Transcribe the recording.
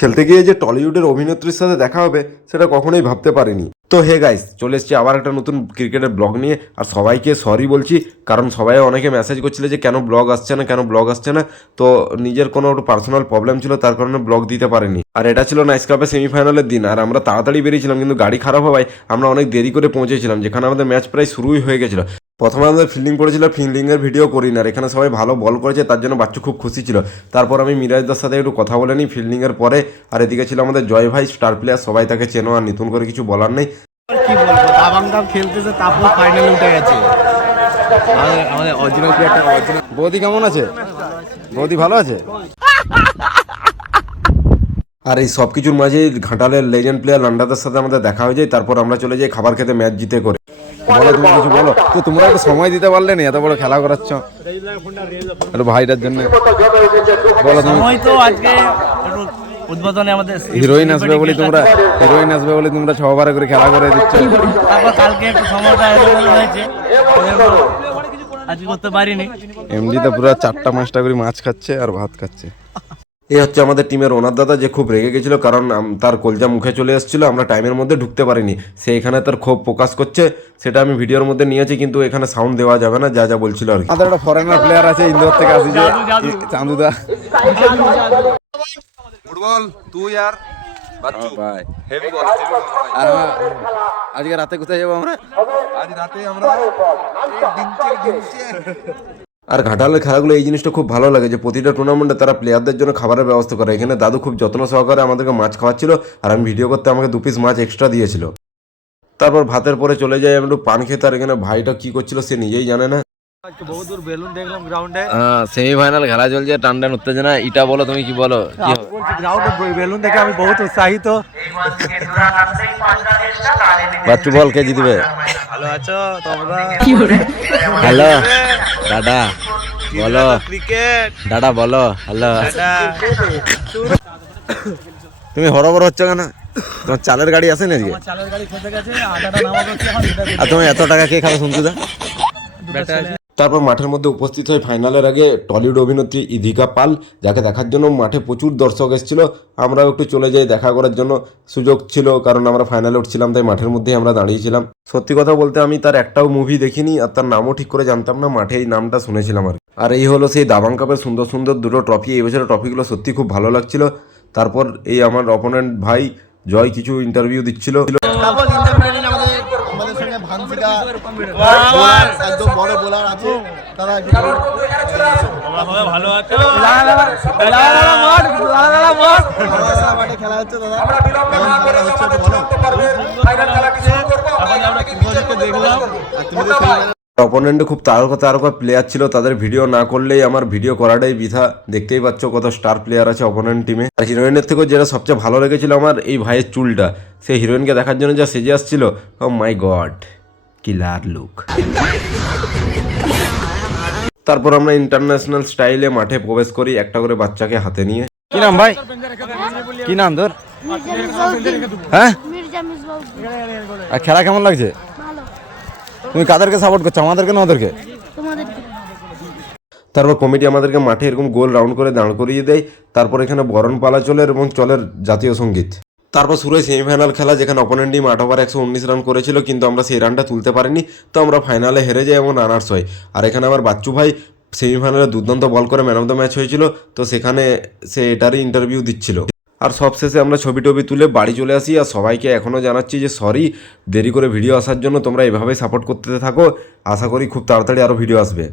খেলতে গিয়ে যে টলিউডের অভিনেত্রীর সাথে দেখা হবে, সেটা কখনোই ভাবতে পারিনি। তো হে গাইস চলে এসেছি আবার একটা নতুন ক্রিকেটের ব্লগ নিয়ে। আর সবাইকে সরি বলছি, কারণ সবাই অনেকে মেসেজ করছিল যে কেন ব্লগ আসছে না, কেন ব্লগ আসছে না। তো নিজের কোনো পার্সোনাল প্রবলেম ছিল, তার কারণে ব্লগ দিতে পারিনি। আর এটা ছিল নাইস কাপের সেমিফাইনালের দিন, আর আমরা তাড়াতাড়ি বেরিয়েছিলাম, কিন্তু গাড়ি খারাপ হওয়ায় আমরা অনেক দেরি করে পৌঁছেছিলাম, যেখানে আমাদের ম্যাচ প্রায় শুরুই হয়ে গেছিল। প্রথমে আমাদের ফিল্ডিং পড়েছিল ফিল্ডিংয়ের ভিডিও করি না এখানে সবাই ভালো বল করেছে তার জন্য বাচ্চু খুব খুশি ছিল। তারপর আমি মিরাজদার সাথে একটু কথা বলে নিই ফিল্ডিংয়ের পরে আর এদিকে ছিল আমাদের জয় ভাই স্টার প্লেয়ার সবাই তাকে চেনো আর নতুন করে কিছু বলার নেই। কি বলব দাবাং দাম খেলতেছে তারপর ফাইনালে উঠে গেছে। আমাদের আমাদের অরিজিনাল প্লেয়ারটা অরিজিনাল বৌদি কেমন আছে? বৌদি ভালো আছে? আর এই সব কিছুর মাঝে ঘাটালের লেজেন্ড প্লেয়ার লান্ডাদের সাথে আমাদের দেখা হয়ে যায় তারপর আমরা চলে যাই খাবার খেতে ম্যাচ জিতে করে। বলো তুমি কিছু বলো। তো তোমরা একটু সময় দিতে পারলে না এত বড় খেলা করাচ্ছ। একটু ভাইটার জন্য। বলো তুমি। তো আজকে উদ্বোধনে আমাদের হিরোইন আসবে বলে তোমরা হিরোইন আসবে বলে তোমরা ছ করে খেলা করে দিচ্ছ। তারপর কালকে একটু সময়টা হয়েছে। আজকে করতে পারিনি। এমনিতে পুরো চারটা পাঁচটা করে মাছ খাচ্ছে আর ভাত খাচ্ছে। এই হচ্ছে আমাদের টিমের ওনার দাদা যে খুব রেগে গেছিল কারণ তার কলজা মুখে চলে এসেছিল আমরা টাইমের মধ্যে ঢুকতে পারিনি। সে এখানে তার ক্ষোভ প্রকাশ করছে সেটা আমি ভিডিওর মধ্যে নিয়েছি কিন্তু এখানে সাউন্ড দেওয়া যাবে না যা যা বলছিল আর কি। আমাদের একটা ফরেনার প্লেয়ার আছে ইন্দোর থেকে আসি যে চান্দুদা ফুটবল তুই আর আজকে রাতে কোথায় যাব আমরা? আজ রাতে আমরা আর ঘাটালের খেলাগুলো এই জিনিসটা খুব ভালো লাগে যে প্রতিটা টুর্নামেন্টে তারা প্লেয়ারদের জন্য খাবারের ব্যবস্থা করে। এখানে দাদু খুব যত্ন সহকারে আমাদেরকে মাছ খাওয়াচ্ছিল আর আমি ভিডিও করতে আমাকে দু পিস মাছ এক্সট্রা দিয়েছিল। তারপর ভাতের পরে চলে যাই আমি একটু পান খেতে আর এখানে ভাইটা কি করছিল সে নিজেই জানে না। বহুদূর বেলুন দেখলাম গ্রাউন্ডে সেমিফাইনাল খেলা চলছে টান টান উত্তেজনা। এটা বলো তুমি কি বলো? গ্রাউন্ডে বেলুন দেখে আমি বহুত উৎসাহিত। বাচ্চু বল কে জিতবে? ভালো আছো তোমরা? হ্যালো দাদা। বলো। ক্রিকেট দাদা বলো। হ্যালো। তুমি হরবর হচ্ছ কেন? তোমার চালের গাড়ি আসে না আজকে আর তুমি এত টাকা কে খাবে শুনতে দা? তারপর মাঠের মধ্যে উপস্থিত হয় ফাইনালের আগে টলিউড অভিনেত্রী ইধিকা পাল যাকে দেখার জন্য মাঠে প্রচুর দর্শক এসেছিল। আমরাও একটু চলে যাই দেখা করার জন্য। সুযোগ ছিল কারণ আমরা ফাইনালে উঠছিলাম তাই মাঠের মধ্যেই আমরা দাঁড়িয়েছিলাম। সত্যি কথা বলতে আমি তার একটাও মুভি দেখিনি আর তার নামও ঠিক করে জানতাম না মাঠে এই নামটা শুনেছিলাম আর কি। আর এই হলো সেই দাবাং কাপের সুন্দর সুন্দর দুটো ট্রফি। এই বছরের ট্রফিগুলো সত্যি খুব ভালো লাগছিল। তারপর এই আমার অপোনেন্ট ভাই জয় কিছু ইন্টারভিউ দিচ্ছিল। তারপর ইন্টারভিউ নিলে আমাদের আমাদের সঙ্গে ভান্সিকা একদম বড় বোলার আছে। তারা একটু ভালো আছে। মাঠে খেলা হচ্ছে দাদা। অপোনেন্টে খুব তারকা তারকা প্লেয়ার ছিল তাদের ভিডিও না করলেই আমার ভিডিও করাটাই বৃথা। দেখতেই পাচ্ছ কত স্টার প্লেয়ার আছে অপোনেন্ট টিমে আর হিরোইনের থেকেও যেটা সবচেয়ে ভালো লেগেছিল আমার এই ভাইয়ের চুলটা। সেই হিরোইনকে দেখার জন্য যা সেজে আসছিল ও মাই গড কিলার লুক তারপর আমরা ইন্টারন্যাশনাল স্টাইলে মাঠে প্রবেশ করি একটা করে বাচ্চাকে হাতে নিয়ে। কি নাম ভাই? কি নাম তোর? হ্যাঁ? আর খেলা কেমন লাগছে? তুমি কাদেরকে সাপোর্ট করছ? আমাদেরকে না ওদেরকে? তারপর কমিটি আমাদেরকে মাঠে এরকম গোল রাউন্ড করে দাঁড় করিয়ে দেয়। তারপর এখানে বরণ পালা চলে এবং চলের জাতীয় সংগীত। তারপর শুরু হয় সেমিফাইনাল খেলা যেখানে অপোনেন্ট টিম আট ওভার একশো উনিশ রান করেছিল কিন্তু আমরা সেই রানটা তুলতে পারিনি। তো আমরা ফাইনালে হেরে যাই এবং রানার্স হই। আর এখানে আমার বাচ্চু ভাই সেমিফাইনালে দুর্দান্ত বল করে ম্যান অফ দ্য ম্যাচ হয়েছিল। তো সেখানে সে এটারই ইন্টারভিউ দিচ্ছিল। আর সবশেষে আমরা ছবি টবি তুলে বাড়ি চলে আসি। আর সবাইকে এখনও জানাচ্ছি যে সরি দেরি করে ভিডিও আসার জন্য তোমরা এভাবেই সাপোর্ট করতে থাকো। আশা করি খুব তাড়াতাড়ি আরও ভিডিও আসবে।